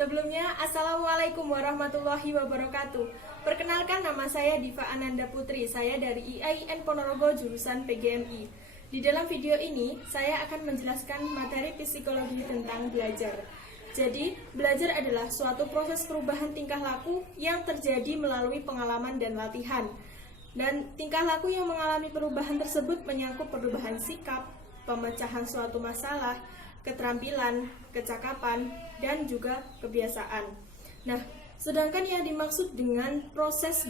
Sebelumnya, Assalamualaikum warahmatullahi wabarakatuh. Perkenalkan, nama saya Diva Ananda Putri. Saya dari IAIN Ponorogo jurusan PGMI. Di dalam video ini, saya akan menjelaskan materi psikologi tentang belajar. Jadi, belajar adalah suatu proses perubahan tingkah laku yang terjadi melalui pengalaman dan latihan. Dan tingkah laku yang mengalami perubahan tersebut menyangkut perubahan sikap, pemecahan suatu masalah, keterampilan, kecakapan, dan juga kebiasaan. Nah, sedangkan yang dimaksud dengan proses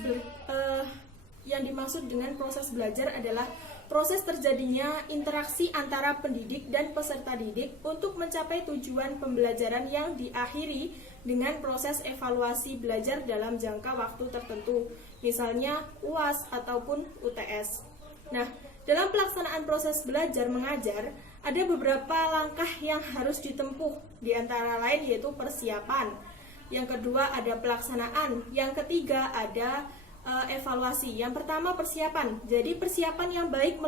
belajar adalah proses terjadinya interaksi antara pendidik dan peserta didik untuk mencapai tujuan pembelajaran yang diakhiri dengan proses evaluasi belajar dalam jangka waktu tertentu, misalnya UAS ataupun UTS. Nah, dalam pelaksanaan proses belajar mengajar, ada beberapa langkah yang harus ditempuh, di antara lain yaitu persiapan. Yang kedua ada pelaksanaan, yang ketiga ada evaluasi. Yang pertama persiapan. Jadi persiapan yang baik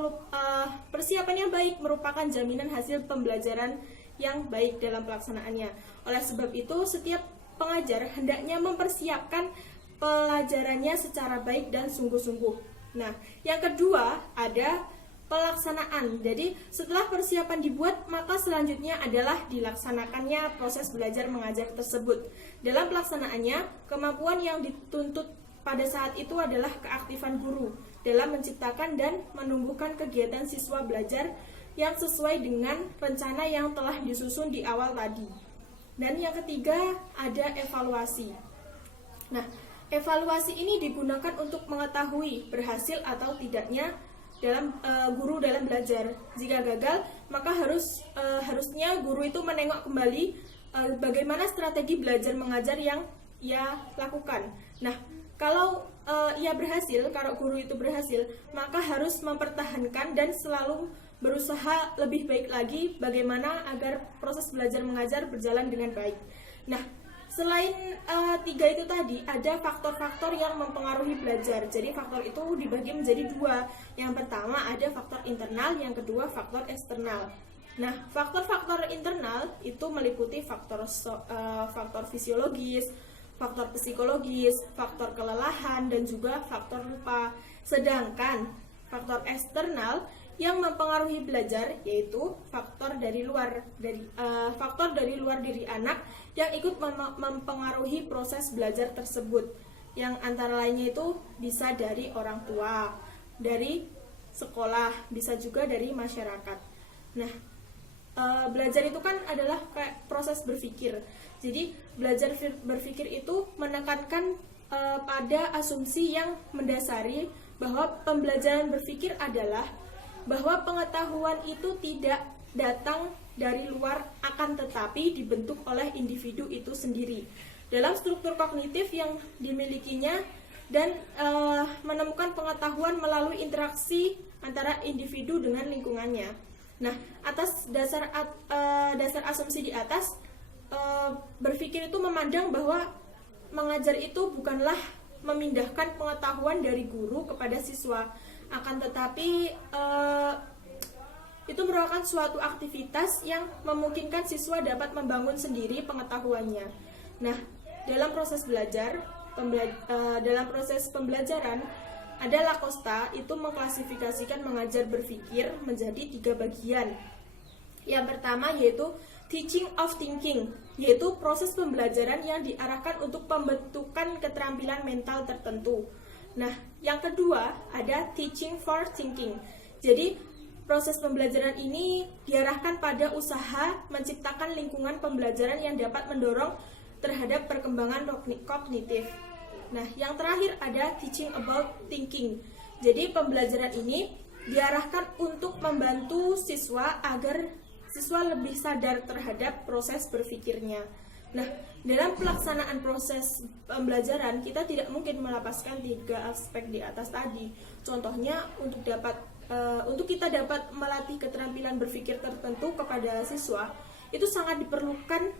merupakan jaminan hasil pembelajaran yang baik dalam pelaksanaannya. Oleh sebab itu, setiap pengajar hendaknya mempersiapkan pelajarannya secara baik dan sungguh-sungguh. Nah, yang kedua ada pelaksanaan. Jadi setelah persiapan dibuat, maka selanjutnya adalah dilaksanakannya proses belajar mengajar tersebut. Dalam pelaksanaannya, kemampuan yang dituntut pada saat itu adalah keaktifan guru dalam menciptakan dan menumbuhkan kegiatan siswa belajar yang sesuai dengan rencana yang telah disusun di awal tadi. Dan yang ketiga ada evaluasi. Nah, evaluasi ini digunakan untuk mengetahui berhasil atau tidaknya guru dalam belajar. Jika gagal, maka harusnya guru itu menengok kembali bagaimana strategi belajar mengajar yang ia lakukan. Nah, kalau kalau guru itu berhasil, maka harus mempertahankan dan selalu berusaha lebih baik lagi bagaimana agar proses belajar mengajar berjalan dengan baik. Nah, selain tiga itu tadi, ada faktor-faktor yang mempengaruhi belajar. Jadi faktor itu dibagi menjadi dua. Yang pertama ada faktor internal, yang kedua faktor eksternal. Nah, faktor-faktor internal itu meliputi faktor fisiologis, faktor psikologis, faktor kelelahan, dan juga faktor lupa. Sedangkan faktor eksternal yang mempengaruhi belajar yaitu faktor dari luar diri anak yang ikut mempengaruhi proses belajar tersebut, yang antara lainnya itu bisa dari orang tua, dari sekolah, bisa juga dari masyarakat. Nah, belajar itu kan adalah kayak proses berpikir. Jadi belajar berpikir itu menekankan pada asumsi yang mendasari bahwa pembelajaran berpikir adalah bahwa pengetahuan itu tidak datang dari luar, akan tetapi dibentuk oleh individu itu sendiri dalam struktur kognitif yang dimilikinya dan menemukan pengetahuan melalui interaksi antara individu dengan lingkungannya. Nah, atas dasar asumsi di atas, berpikir itu memandang bahwa mengajar itu bukanlah memindahkan pengetahuan dari guru kepada siswa, akan tetapi itu merupakan suatu aktivitas yang memungkinkan siswa dapat membangun sendiri pengetahuannya. Nah, dalam proses pembelajaran, ada Lacosta itu mengklasifikasikan mengajar berpikir menjadi 3 bagian. Yang pertama yaitu teaching of thinking, yaitu proses pembelajaran yang diarahkan untuk pembentukan keterampilan mental tertentu. Nah, yang kedua ada teaching for thinking. Jadi, proses pembelajaran ini diarahkan pada usaha menciptakan lingkungan pembelajaran yang dapat mendorong terhadap perkembangan kognitif. Nah, yang terakhir ada teaching about thinking. Jadi, pembelajaran ini diarahkan untuk membantu siswa agar siswa lebih sadar terhadap proses berpikirnya. Nah, dalam pelaksanaan proses pembelajaran, kita tidak mungkin melepaskan 3 aspek di atas tadi. Contohnya, untuk kita dapat melatih keterampilan berpikir tertentu kepada siswa, itu sangat diperlukan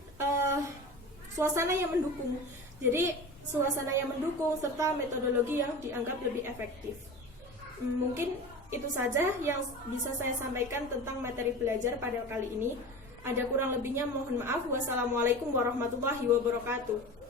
suasana yang mendukung. Jadi, suasana yang mendukung serta metodologi yang dianggap lebih efektif. Mungkin itu saja yang bisa saya sampaikan tentang materi belajar pada kali ini. Ada kurang lebihnya mohon maaf. Wassalamualaikum warahmatullahi wabarakatuh.